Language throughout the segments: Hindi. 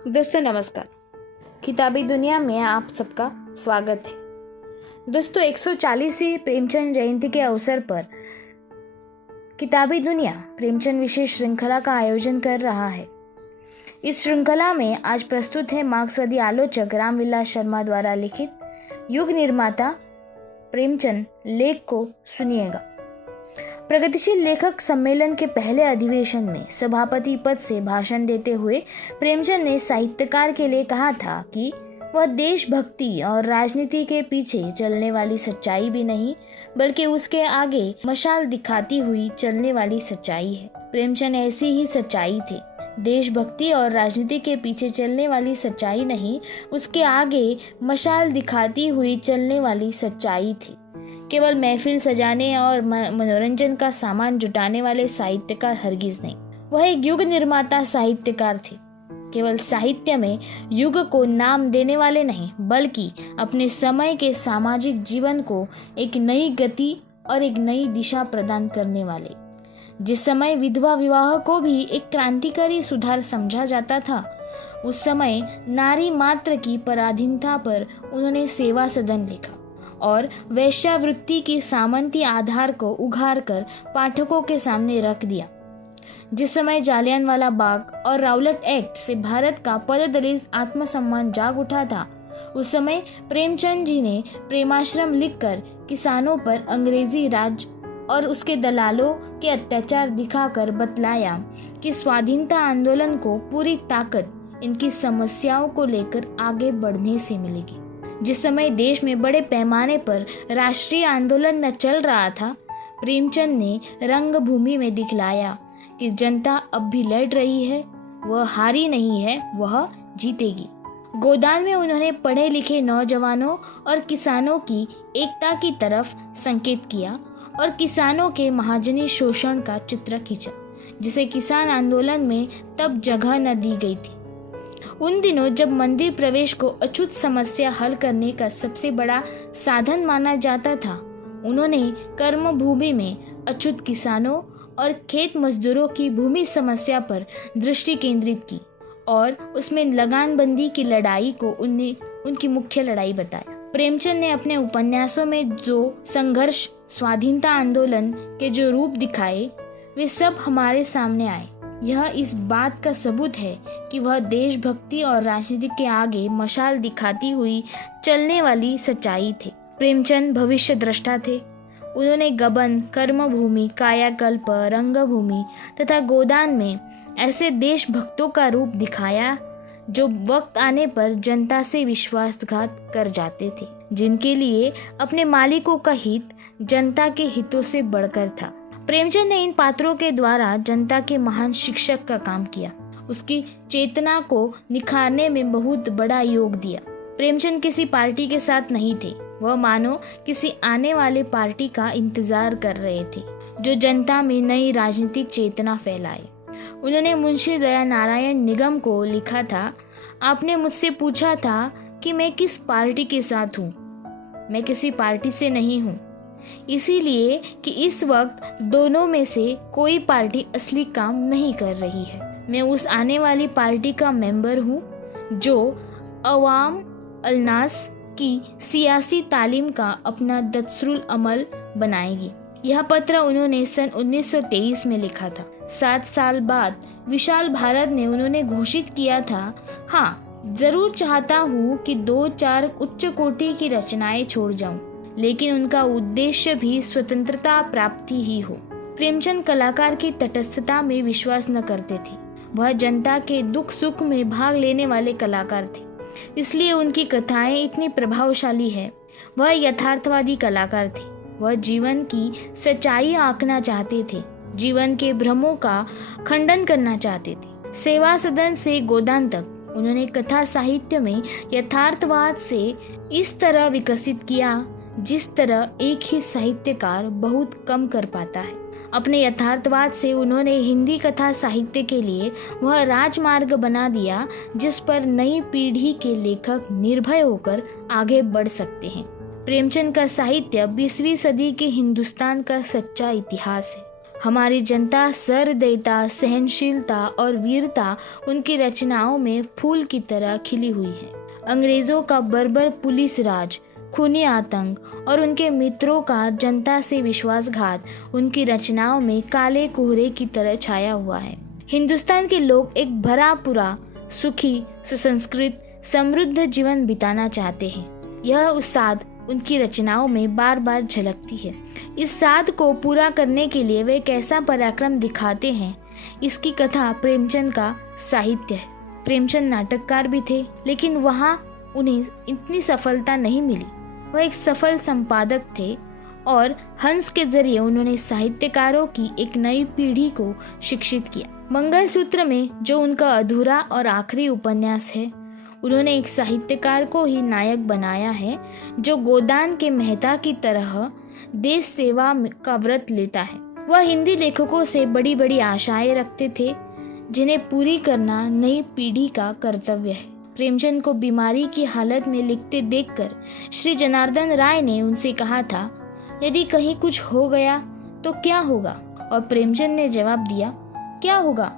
दोस्तों नमस्कार। किताबी दुनिया में आप सबका स्वागत है। दोस्तों 140वीं प्रेमचंद जयंती के अवसर पर किताबी दुनिया प्रेमचंद विशेष श्रृंखला का आयोजन कर रहा है। इस श्रृंखला में आज प्रस्तुत है मार्क्सवादी आलोचक रामविलास शर्मा द्वारा लिखित युग निर्माता प्रेमचंद लेख को सुनिएगा। प्रगतिशील लेखक सम्मेलन के पहले अधिवेशन में सभापति पद से भाषण देते हुए प्रेमचंद ने साहित्यकार के लिए कहा था कि वह देशभक्ति और राजनीति के पीछे चलने वाली सच्चाई भी नहीं, बल्कि उसके आगे मशाल दिखाती हुई चलने वाली सच्चाई है। प्रेमचंद ऐसी ही सच्चाई थे। देशभक्ति और राजनीति के पीछे चलने वाली सच्चाई नहीं, उसके आगे मशाल दिखाती हुई चलने वाली सच्चाई थी। केवल महफिल सजाने और मनोरंजन का सामान जुटाने वाले साहित्यकार हरगिज नहीं, वह एक युग निर्माता साहित्यकार थे। केवल साहित्य में युग को नाम देने वाले नहीं, बल्कि अपने समय के सामाजिक जीवन को एक नई गति और एक नई दिशा प्रदान करने वाले। जिस समय विधवा विवाह को भी एक क्रांतिकारी सुधार समझा जाता था, उस समय नारी मात्र की पराधीनता पर उन्होंने सेवा सदन लिखा और वेश्यावृत्ति की सामंती आधार को उघार कर पाठकों के सामने रख दिया। जिस समय जालियांवाला बाग और राउलेट एक्ट से भारत का पददलित आत्मसम्मान जाग उठा था, उस समय प्रेमचंद जी ने प्रेमाश्रम लिखकर किसानों पर अंग्रेजी राज और उसके दलालों के अत्याचार दिखाकर बतलाया कि स्वाधीनता आंदोलन को पूरी ताकत इनकी समस्याओं को लेकर आगे बढ़ने से मिलेगी। जिस समय देश में बड़े पैमाने पर राष्ट्रीय आंदोलन न चल रहा था, प्रेमचंद ने रंगभूमि में दिखलाया कि जनता अब भी लड़ रही है, वह हारी नहीं है, वह जीतेगी। गोदान में उन्होंने पढ़े लिखे नौजवानों और किसानों की एकता की तरफ संकेत किया और किसानों के महाजनी शोषण का चित्र खींचा, जिसे किसान आंदोलन में तब जगह न दी गई थी। उन दिनों जब मंदिर प्रवेश को अछूत समस्या हल करने का सबसे बड़ा साधन माना जाता था, उन्होंने कर्म भूमि में अछूत किसानों और खेत मजदूरों की भूमि समस्या पर दृष्टि केंद्रित की और उसमें लगानबंदी की लड़ाई को उनकी मुख्य लड़ाई बताया। प्रेमचंद ने अपने उपन्यासों में जो संघर्ष, स्वाधीनता आंदोलन के जो रूप दिखाए, वे सब हमारे सामने आए। यह इस बात का सबूत है कि वह देशभक्ति और राजनीति के आगे मशाल दिखाती हुई चलने वाली सच्चाई थे। प्रेमचंद भविष्य दृष्टा थे। उन्होंने गबन, कर्मभूमि, कायाकल्प, रंगभूमि तथा गोदान में ऐसे देशभक्तों का रूप दिखाया जो वक्त आने पर जनता से विश्वासघात कर जाते थे, जिनके लिए अपने मालिकों का हित जनता के हितों से बढ़कर था। प्रेमचंद ने इन पात्रों के द्वारा जनता के महान शिक्षक का काम किया, उसकी चेतना को निखारने में बहुत बड़ा योग दिया। प्रेमचंद किसी पार्टी के साथ नहीं थे, वह मानो किसी आने वाले पार्टी का इंतजार कर रहे थे जो जनता में नई राजनीतिक चेतना फैलाए। उन्होंने मुंशी दया नारायण निगम को लिखा था, आपने मुझसे पूछा था कि मैं किस पार्टी के साथ हूँ। मैं किसी पार्टी से नहीं हूँ, इसीलिए कि इस वक्त दोनों में से कोई पार्टी असली काम नहीं कर रही है। मैं उस आने वाली पार्टी का मेंबर हूँ जो अवाम अलनास की सियासी तालीम का अपना दस्तूर अमल बनाएगी। यह पत्र उन्होंने सन 1923 में लिखा था। 7 साल बाद विशाल भारत ने उन्होंने घोषित किया था, हाँ जरूर चाहता हूँ कि 2-4 उच्च कोटि की रचनाएं छोड़ जाऊं, लेकिन उनका उद्देश्य भी स्वतंत्रता प्राप्ति ही हो। प्रेमचंद कलाकार की तटस्थता में विश्वास न करते थे। वह जनता के दुख सुख में भाग लेने वाले कलाकार थे, इसलिए उनकी कथाएं इतनी प्रभावशाली है। वह यथार्थवादी कलाकार थे। वह जीवन की सच्चाई आंकना चाहते थे, जीवन के भ्रमों का खंडन करना चाहते थे। सेवा सदन से गोदान तक उन्होंने कथा साहित्य में यथार्थवाद से इस तरह विकसित किया जिस तरह एक ही साहित्यकार बहुत कम कर पाता है। अपने यथार्थवाद से उन्होंने हिंदी कथा साहित्य के लिए वह राजमार्ग बना दिया जिस पर नई पीढ़ी के लेखक निर्भय होकर आगे बढ़ सकते हैं। प्रेमचंद का साहित्य 20वीं सदी के हिंदुस्तान का सच्चा इतिहास है। हमारी जनता सहृदयता, सहनशीलता और वीरता उनकी रचनाओं में फूल की तरह खिली हुई है। अंग्रेजों का बर्बर पुलिस राज, खूनी आतंक और उनके मित्रों का जनता से विश्वासघात उनकी रचनाओं में काले कोहरे की तरह छाया हुआ है। हिंदुस्तान के लोग एक भरा पूरा, सुखी, सुसंस्कृत, समृद्ध जीवन बिताना चाहते हैं। यह उत्साह उनकी रचनाओं में बार बार झलकती है। इस साध को पूरा करने के लिए वे कैसा पराक्रम दिखाते हैं, इसकी कथा प्रेमचंद का साहित्य है। प्रेमचंद नाटककार भी थे, लेकिन वहाँ उन्हें इतनी सफलता नहीं मिली। वह एक सफल संपादक थे और हंस के जरिए उन्होंने साहित्यकारों की एक नई पीढ़ी को शिक्षित किया। मंगलसूत्र में जो उनका अधूरा और आखिरी उपन्यास है, उन्होंने एक साहित्यकार को ही नायक बनाया है जो गोदान के मेहता की तरह देश सेवा का व्रत लेता है। वह हिंदी लेखकों से बड़ी बड़ी आशाएं रखते थे, जिन्हें पूरी करना नई पीढ़ी का कर्तव्य है। प्रेमचंद को बीमारी की हालत में लिखते देखकर श्री जनार्दन राय ने उनसे कहा था, यदि कहीं कुछ हो गया तो क्या होगा? और प्रेमचंद ने जवाब दिया, क्या होगा,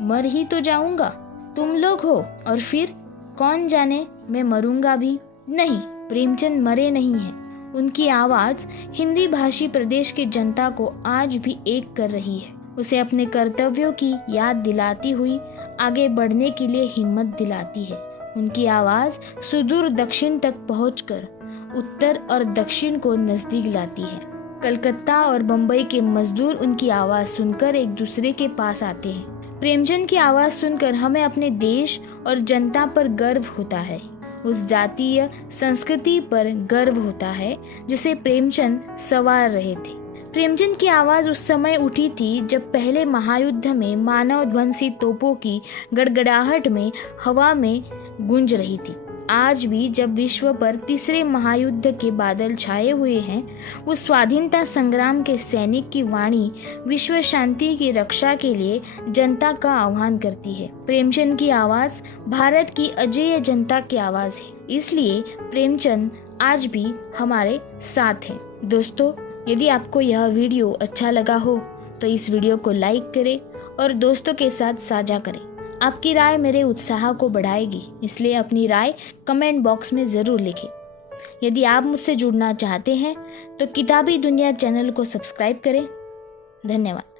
मर ही तो जाऊंगा, तुम लोग हो और फिर कौन जाने मैं मरूंगा भी। नहीं, प्रेमचंद मरे नहीं हैं। उनकी आवाज हिंदी भाषी प्रदेश की जनता को आज भी एक कर रही है, उसे अपने कर्तव्यों की याद दिलाती हुई आगे बढ़ने के लिए हिम्मत दिलाती है। उनकी आवाज सुदूर दक्षिण तक पहुंचकर उत्तर और दक्षिण को नजदीक लाती है। कलकत्ता और बंबई के मजदूर उनकी आवाज सुनकर एक दूसरे के पास आते हैं। प्रेमचंद की आवाज सुनकर हमें अपने देश और जनता पर गर्व होता है, उस जातीय संस्कृति पर गर्व होता है जिसे प्रेमचंद संवार रहे थे। प्रेमचंद की आवाज उस समय उठी थी जब पहले महायुद्ध में मानव ध्वंसी तोपों की गड़गड़ाहट में हवा में गूंज रही थी। आज भी जब विश्व पर तीसरे महायुद्ध के बादल छाए हुए हैं, उस स्वाधीनता संग्राम के सैनिक की वाणी विश्व शांति की रक्षा के लिए जनता का आह्वान करती है। प्रेमचंद की आवाज भारत की अजेय जनता की आवाज है, इसलिए प्रेमचंद आज भी हमारे साथ हैं। दोस्तों, यदि आपको यह वीडियो अच्छा लगा हो तो इस वीडियो को लाइक करें और दोस्तों के साथ साझा करें। आपकी राय मेरे उत्साह को बढ़ाएगी, इसलिए अपनी राय कमेंट बॉक्स में ज़रूर लिखें। यदि आप मुझसे जुड़ना चाहते हैं तो किताबी दुनिया चैनल को सब्सक्राइब करें। धन्यवाद।